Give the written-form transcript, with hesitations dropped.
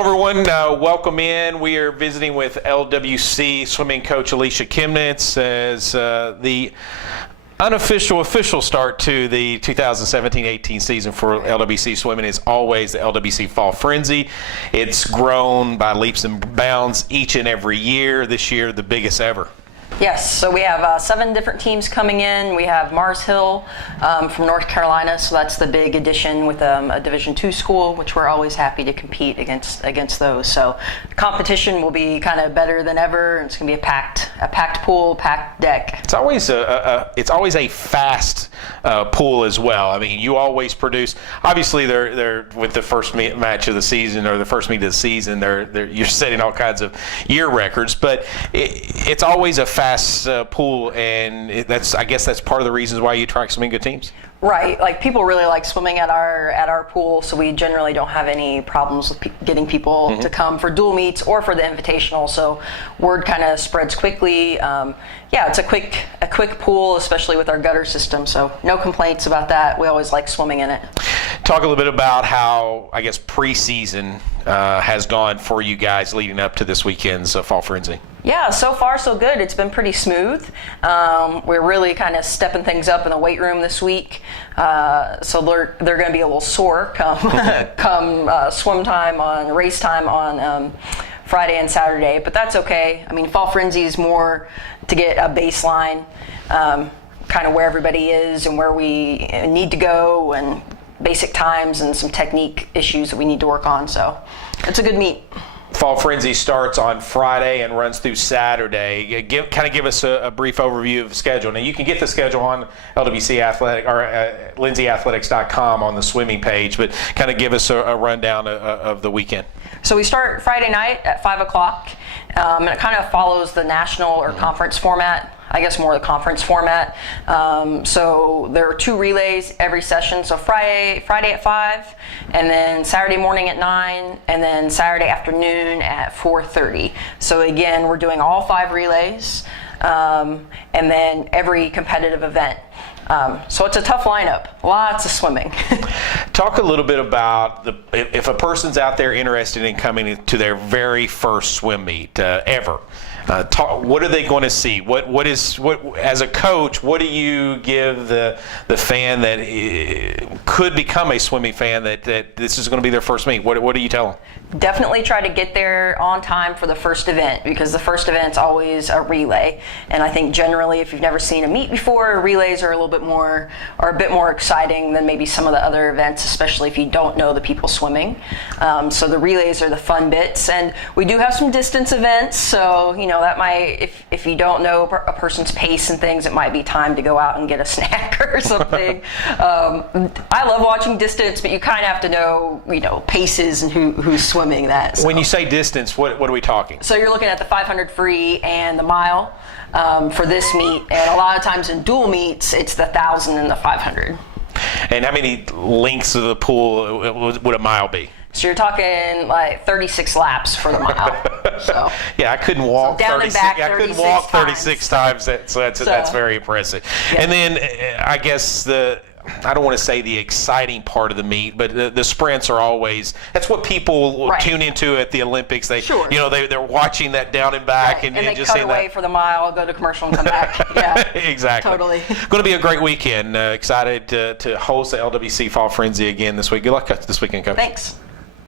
Hello, everyone. Welcome in. We are visiting with LWC Swimming coach Alicia Kemnitz as the official start to the 2017-18 season for LWC Swimming is always the LWC Fall Frenzy. It's grown by leaps and bounds each and every year. This year, the biggest ever. Yes, so we have 7 different teams coming in. We have Mars Hill from North Carolina, so that's the big addition with a Division II school, which we're always happy to compete against those. So the competition will be kind of better than ever. It's going to be a packed pool, packed deck. It's always a fast pool as well. I mean, you always produce. Obviously, they're with the first match of the season or the first meet of the season. You're setting all kinds of year records, but it's always a fast pool, and I guess that's part of the reasons why you attract so many good teams. Right, like people really like swimming at our pool, so we generally don't have any problems with getting people to come for dual meets or for the invitational. So word kind of spreads quickly. Yeah, it's a quick pool, especially with our gutter system. So no complaints about that. We always like swimming in it. Talk a little bit about how I guess preseason has gone for you guys leading up to this weekend's Fall Frenzy. Yeah, so far so good. It's been pretty smooth. We're really kind of stepping things up in the weight room this week. So they're going to be a little sore come swim time on race time on Friday and Saturday, but that's okay. I mean, Fall Frenzy is more to get a baseline, kind of where everybody is and where we need to go, and basic times and some technique issues that we need to work on. So it's a good meet. Fall Frenzy starts on Friday and runs through Saturday. Give us a brief overview of the schedule. Now, you can get the schedule on LWC Athletic or LindseyAthletics.com on the swimming page, but kind of give us a rundown of the weekend. So we start Friday night at 5 o'clock, and it kind of follows the national or conference format. I guess more the conference format. So there are 2 relays every session. So Friday at 5, and then Saturday morning at 9, and then Saturday afternoon at 4:30. So again, we're doing all 5 relays, and then every competitive event. So it's a tough lineup, lots of swimming. Talk a little bit about if a person's out there interested in coming to their very first swim meet ever. What are they going to see? What as a coach, what do you give the fan that could become a swimming fan that this is going to be their first meet? What do you tell them? Definitely try to get there on time for the first event, because the first event's always a relay. And I think generally, if you've never seen a meet before, relays are a bit more exciting than maybe some of the other events, especially if you don't know the people swimming. So the relays are the fun bits, and we do have some distance events. So that might, if you don't know a person's pace and things, it might be time to go out and get a snack or something. I love watching distance, but you kind of have to know paces and who's swimming that. So. When you say distance, what are we talking? So you're looking at the 500 free and the mile for this meet, and a lot of times in dual meets, it's the 1,000 and the 500. And how many lengths of the pool would a mile be? So you're talking like 36 laps for the mile. So yeah, I couldn't walk 36. I couldn't walk 36 times. So that's very impressive. Yeah. And then I guess I don't want to say the exciting part of the meet, but the sprints are always, that's what people tune into at the Olympics. They're watching that down and back, and they just cut away for the mile, go to commercial and come back. Yeah, exactly. Totally. Going to be a great weekend. Excited to host the LWC Fall Frenzy again this week. Good luck this weekend, Coach. Thanks.